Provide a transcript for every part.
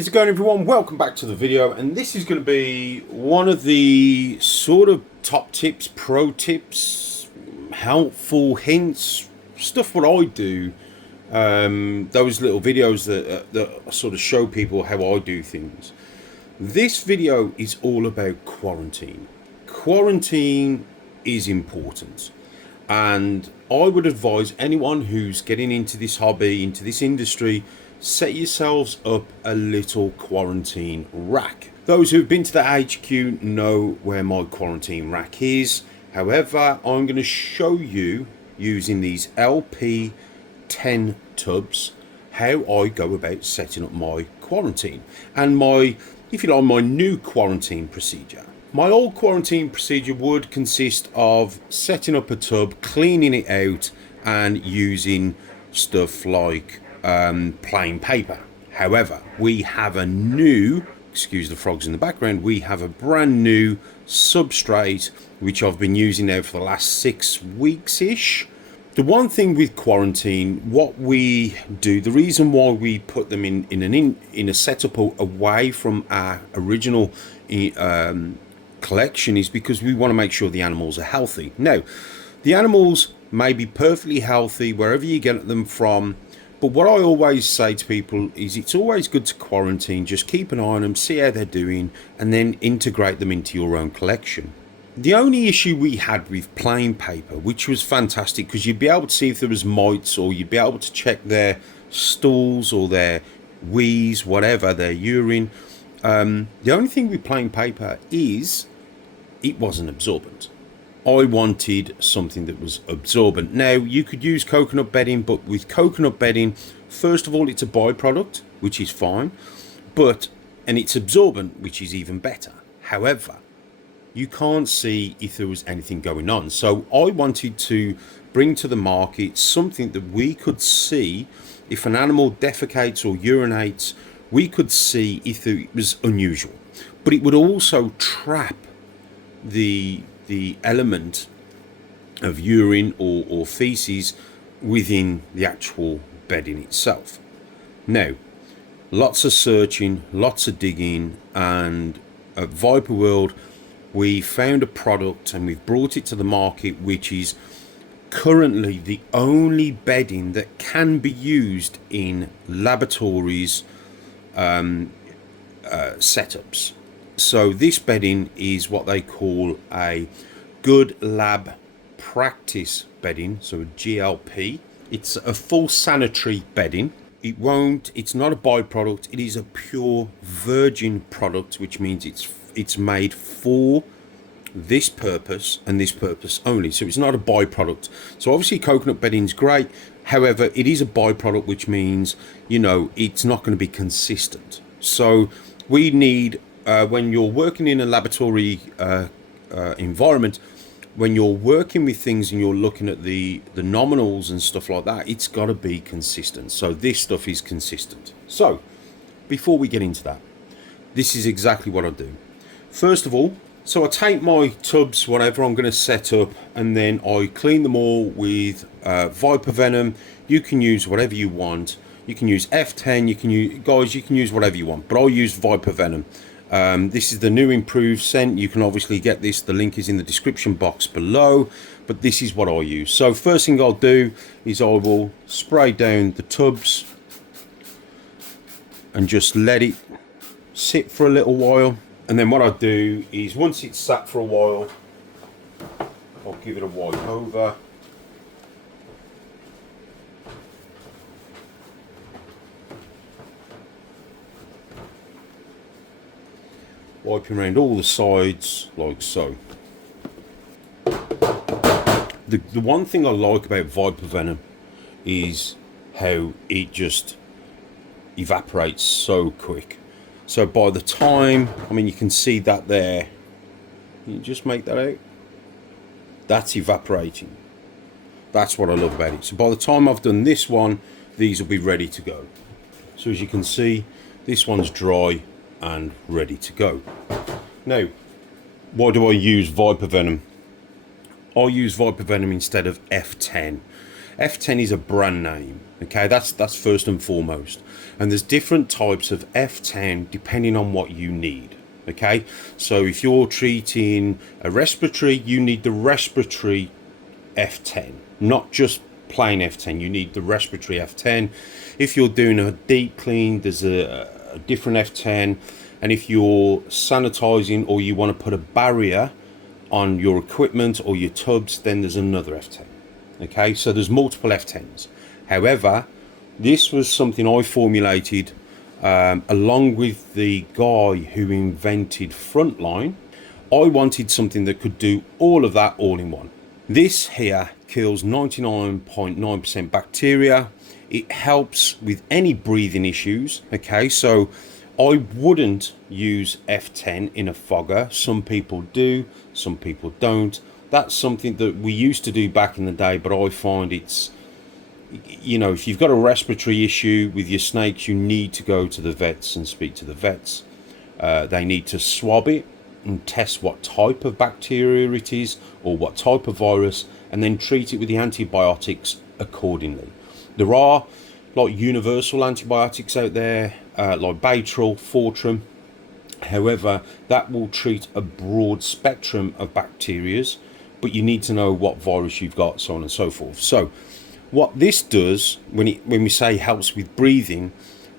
How's it going, everyone? Welcome back to the video, and this is going to be one of the sort of top tips, pro tips, helpful hints, stuff what I do, those little videos that sort of show people how I do things. This video is all about quarantine. Quarantine is important, and I would advise anyone who's getting into this hobby, into this industry, set yourselves up a little quarantine rack. Those who've been to the HQ know where my quarantine rack is. However, I'm going to show you, using these LP 10 tubs, how I go about setting up my quarantine and my, if you like, my new quarantine procedure. My old quarantine procedure would consist of setting up a tub, cleaning it out, and using stuff like plain paper. However, we have a new, excuse the frogs in the background, we have a brand new substrate which I've been using now for the last 6 weeks ish. The one thing with quarantine, what we do, the reason why we put them in a setup away from our original collection is because we want to make sure the animals are healthy. Now, the animals may be perfectly healthy wherever you get them from, but what I always say to people is it's always good to quarantine, just keep an eye on them, see how they're doing, and then integrate them into your own collection. The only issue we had with plain paper, which was fantastic because you'd be able to see if there was mites, or you'd be able to check their stools or their wheeze, whatever, their urine. The only thing with plain paper is it wasn't absorbent. I wanted something that was absorbent. Now, you could use coconut bedding, but with coconut bedding, first of all, it's a byproduct, which is fine, and it's absorbent, which is even better. However, you can't see if there was anything going on. So I wanted to bring to the market something that we could see if an animal defecates or urinates, we could see if it was unusual. But it would also trap the element of urine or feces within the actual bedding itself. Now, lots of searching, lots of digging, and at Viper World we found a product and we've brought it to the market which is currently the only bedding that can be used in laboratories setups. So this bedding is what they call a good lab practice bedding, so a GLP. It's a full sanitary bedding. It's not a byproduct, it is a pure virgin product, which means it's made for this purpose and this purpose only. So it's not a byproduct. So obviously coconut bedding is great. However, it is a byproduct, which means, it's not going to be consistent. So we need, when you're working in a laboratory environment, when you're working with things and you're looking at the nominals and stuff like that, it's got to be consistent. So this stuff is consistent. So before we get into that, this is exactly what I do. First of all, so I take my tubs, whatever I'm going to set up, and then I clean them all with Viper Venom. You can use whatever you want. You can use F10, you can use whatever you want, but I'll use Viper Venom. This is the new improved scent. You can obviously get this, the link is in the description box below, but this is what I use. So first thing I'll do is I will spray down the tubs and just let it sit for a little while. And then what I do is, once it's sat for a while, I'll give it a wipe over. Wiping around all the sides like so. The one thing I like about Viper Venom is how it just evaporates so quick. So by the time, you can see that there, can you just make that out? That's evaporating. That's what I love about it. So by the time I've done this one, these will be ready to go. So as you can see, this one's dry and ready to go. Now, why do I use Viper Venom? I use Viper Venom instead of F10. F10 is a brand name. Okay, that's first and foremost. And there's different types of F10 depending on what you need. Okay, so if you're treating a respiratory, you need the respiratory F10, not just plain F10. You need the respiratory F10. If you're doing a deep clean, there's a different F10. And if you're sanitizing or you want to put a barrier on your equipment or your tubs, then there's another F10. Okay, so there's multiple F10s. However, this was something I formulated along with the guy who invented Frontline. I wanted something that could do all of that all in one. This here kills 99.9% bacteria. It helps with any breathing issues. Okay, so I wouldn't use F10 in a fogger. Some people do, some people don't. That's something that we used to do back in the day, but I find it's, you know, if you've got a respiratory issue with your snakes, you need to go to the vets and speak to the vets. They need to swab it and test what type of bacteria it is or what type of virus, and then treat it with the antibiotics accordingly. There are like universal antibiotics out there, like Baytril, Fortran. However, that will treat a broad spectrum of bacterias, but you need to know what virus you've got, so on and so forth. So what this does, when we say helps with breathing,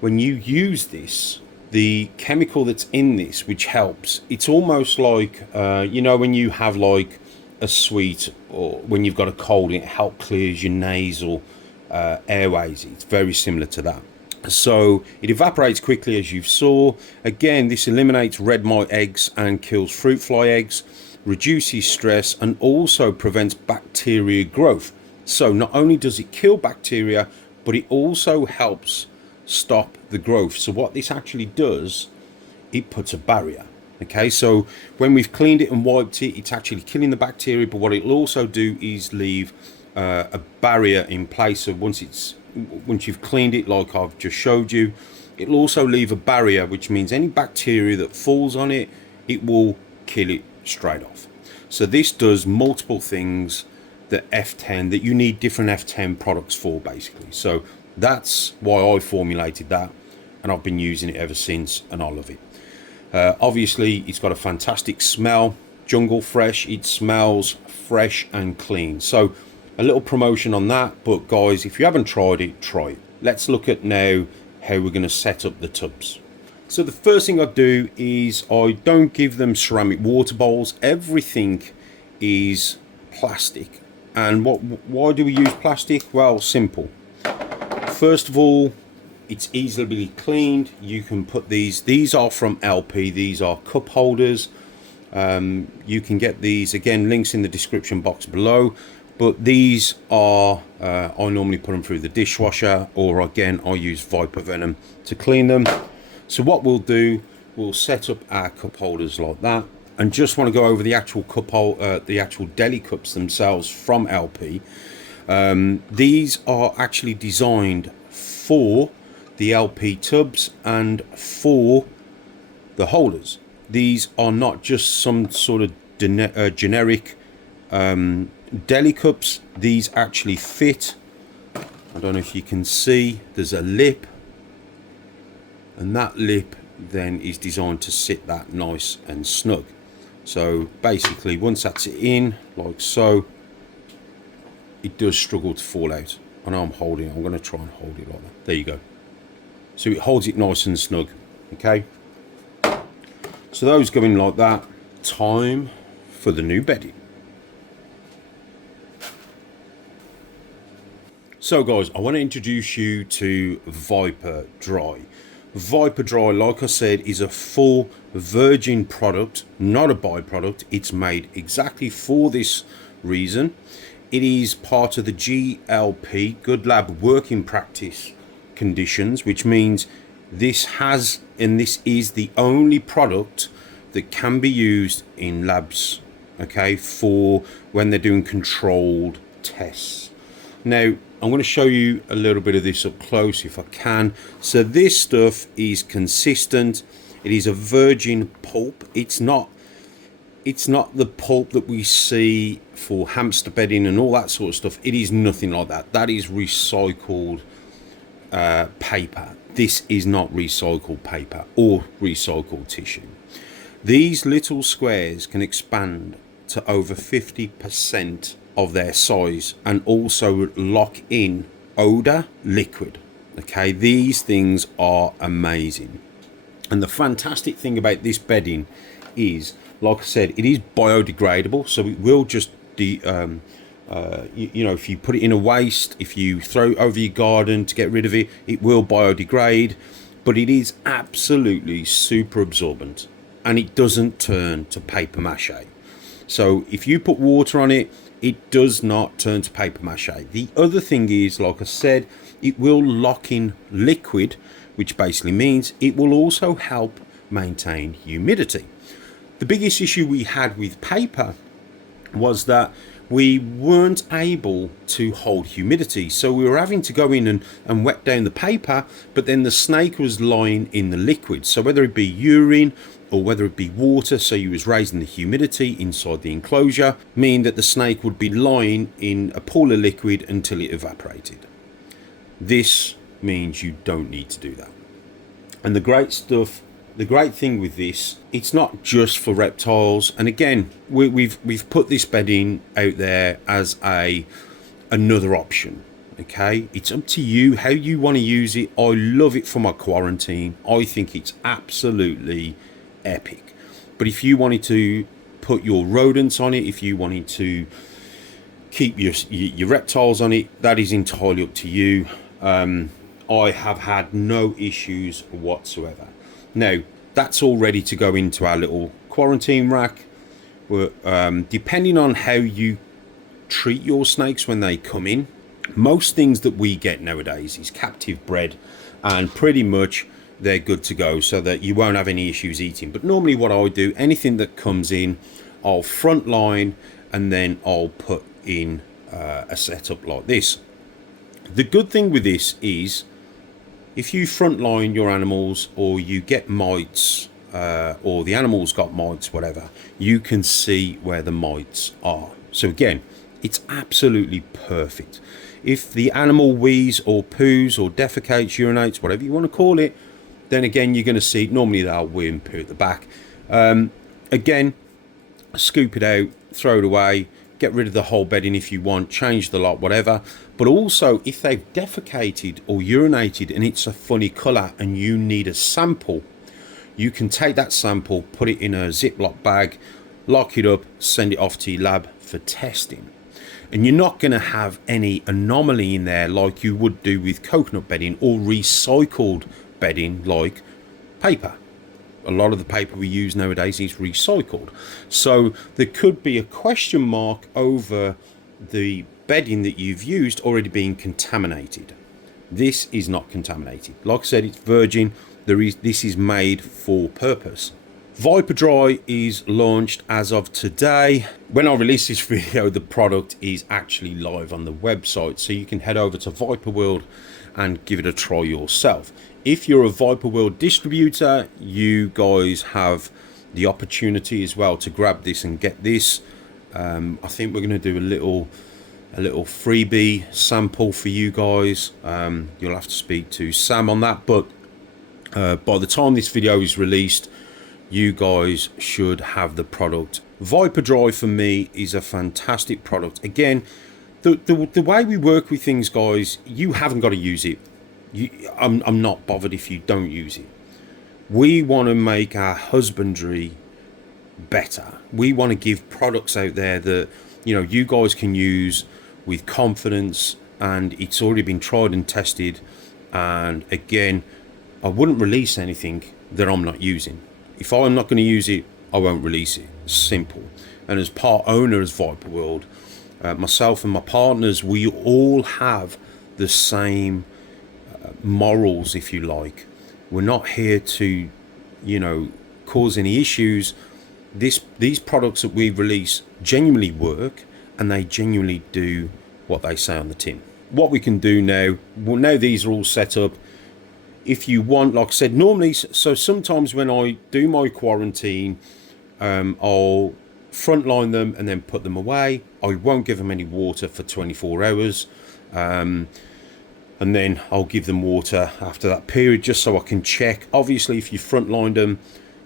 when you use this, the chemical that's in this, which helps, it's almost like, you know, when you have like a sweet or when you've got a cold, it helps clears your nasal airways. It's very similar to that. So it evaporates quickly, as you saw. Again, this eliminates red mite eggs and kills fruit fly eggs, reduces stress, and also prevents bacteria growth. So not only does it kill bacteria, but it also helps stop the growth. So what this actually does, it puts a barrier. Okay, so when we've cleaned it and wiped it, it's actually killing the bacteria, but what it'll also do is leave a barrier in place. So once you've cleaned it, like I've just showed you, it'll also leave a barrier, which means any bacteria that falls on it, it will kill it straight off. So this does multiple things that F10, that you need different F10 products for, basically. So that's why I formulated that, and I've been using it ever since, and I love it. Obviously, it's got a fantastic smell, jungle fresh. It smells fresh and clean. So a little promotion on that, but guys, if you haven't tried it, try it. Let's look at now how we're going to set up the tubs. So the first thing I do is I don't give them ceramic water bowls. Everything is plastic. And why do we use plastic? Well, simple. First of all, it's easily cleaned. You can put these are from LP, these are cup holders. You can get these, again, links in the description box below, but these are, I normally put them through the dishwasher, or again, I use Viper Venom to clean them. So what we'll do, we'll set up our cup holders like that, and just want to go over the actual the actual deli cups themselves from LP. These are actually designed for the LP tubs and for the holders. These are not just some sort of generic deli cups. These actually fit. I don't know if you can see, there's a lip, and that lip then is designed to sit that nice and snug. So basically, once that's in, like so, it does struggle to fall out. I know I'm going to try and hold it like that. There you go. So it holds it nice and snug. Okay. So those go in like that. Time for the new bedding. So guys, I want to introduce you to Viper Dry. Viper Dry, like I said, is a full virgin product, not a byproduct. It's made exactly for this reason. It is part of the GLP, Good Lab Working Practice conditions, which means this is the only product that can be used in labs, okay, for when they're doing controlled tests. Now, I'm going to show you a little bit of this up close if I can. So this stuff is consistent. It is a virgin pulp. It's not It's not the pulp that we see for hamster bedding and all that sort of stuff. It is nothing like that. That is recycled paper. This is not recycled paper or recycled tissue. These little squares can expand to over 50% of their size and also lock in odor liquid. Okay, these things are amazing. And the fantastic thing about this bedding is, like I said, it is biodegradable, so it will just if you put it in a waste, if you throw it over your garden to get rid of it, it will biodegrade. But it is absolutely super absorbent, and it doesn't turn to paper mache. So if you put water on it, it does not turn to paper mache. The other thing is, like I said, it will lock in liquid, which basically means it will also help maintain humidity. The biggest issue we had with paper was that we weren't able to hold humidity, so we were having to go in and wet down the paper, but then the snake was lying in the liquid. So whether it be urine or whether it be water, so you was raising the humidity inside the enclosure, meaning that the snake would be lying in a pool of liquid until it evaporated. This means you don't need to do that. And the great thing with this, it's not just for reptiles. And again, we've put this bedding out there as another option. Okay, it's up to you how you want to use it. I love it for my quarantine. I think it's absolutely epic. But if you wanted to put your rodents on it, if you wanted to keep your reptiles on it, that is entirely up to you. I have had no issues whatsoever. Now, that's all ready to go into our little quarantine rack. Depending on how you treat your snakes when they come in, most things that we get nowadays is captive bred, and pretty much they're good to go, so that you won't have any issues eating. But normally what I do, anything that comes in, I'll front line and then I'll put in a setup like this. The good thing with this is, if you frontline your animals or you get mites or the animal's got mites, whatever, you can see where the mites are. So again, it's absolutely perfect. If the animal wheezes or poos or defecates, urinates, whatever you want to call it, then again, you're going to see, normally they'll wee and poo at the back. Again, scoop it out, throw it away, get rid of the whole bedding if you want, change the lot, whatever. But also, if they've defecated or urinated and it's a funny colour and you need a sample, you can take that sample, put it in a Ziploc bag, lock it up, send it off to your lab for testing. And you're not going to have any anomaly in there like you would do with coconut bedding or recycled bedding like paper. A lot of the paper we use nowadays is recycled. So there could be a question mark over the bedding that you've used already being contaminated. This is not contaminated. Like I said, it's virgin. This is made for purpose. Viper Dry is launched as of today. When I release this video, the product is actually live on the website, so you can head over to Viper World and give it a try yourself. If you're a Viper World distributor, you guys have the opportunity as well to grab this and get this. I think we're going to do a little freebie sample for you guys. You'll have to speak to Sam on that, but by the time this video is released, you guys should have the product. Viper Dry for me is a fantastic product. Again, the way we work with things, guys, you haven't got to use it. I'm not bothered if you don't use it. We want to make our husbandry better. We want to give products out there that you guys can use with confidence, and it's already been tried and tested. And again, I wouldn't release anything that I'm not using. If I'm not going to use it, I won't release it. Simple. And as part owner of Viper World, myself and my partners, we all have the same morals, if you like. We're not here to cause any issues. These products that we release genuinely work, and they genuinely do what they say on the tin. What we can do now, well, now these are all set up, if you want, like I said, normally, so sometimes when I do my quarantine, I'll frontline them and then put them away. I won't give them any water for 24 hours. And then I'll give them water after that period, just so I can check. Obviously, if you frontlined them,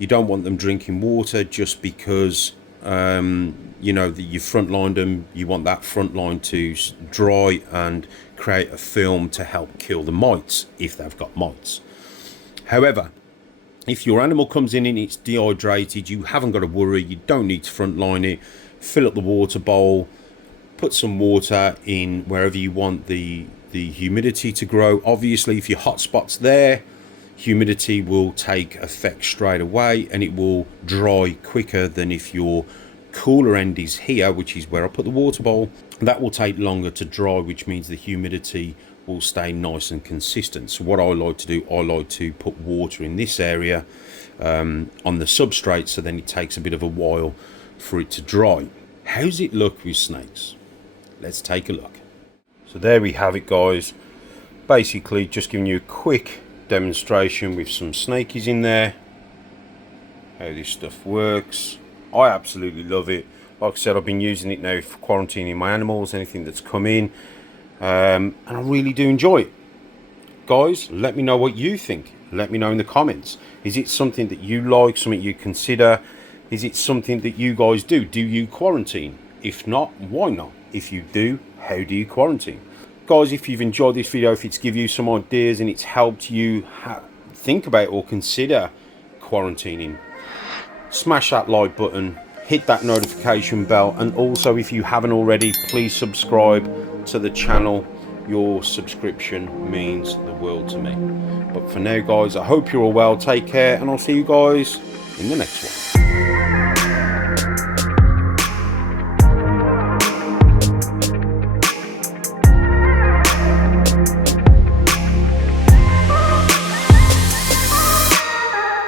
you don't want them drinking water just because you know that you frontlined them. You want that front line to dry and create a film to help kill the mites if they've got mites. However, if your animal comes in and it's dehydrated, you haven't got to worry. You don't need to frontline it. Fill up the water bowl, put some water in wherever you want the humidity to grow. Obviously, if your hot spot's there, humidity will take effect straight away and it will dry quicker than if your cooler end is here, which is where I put the water bowl. That will take longer to dry, which means the humidity will stay nice and consistent. So what I like to do, I like to put water in this area on the substrate, so then it takes a bit of a while for it to dry. How's it look with snakes? Let's take a look. So there we have it, guys. Basically just giving you a quick demonstration with some snakies in there, how this stuff works. I absolutely love it. Like I said, I've been using it now for quarantining my animals, anything that's come in, and I really do enjoy it. Guys, let me know what you think. Let me know in the comments. Is it something that you like, something you consider? Is it something that you guys do? Do you quarantine? If not, why not? If you do, how do you quarantine? Guys, if you've enjoyed this video, if it's give you some ideas and it's helped you think about or consider quarantining, smash that like button, hit that notification bell, and also if you haven't already, please subscribe to the channel. Your subscription means the world to me. But for now, guys, I hope you're all well, take care, and I'll see you guys in the next one.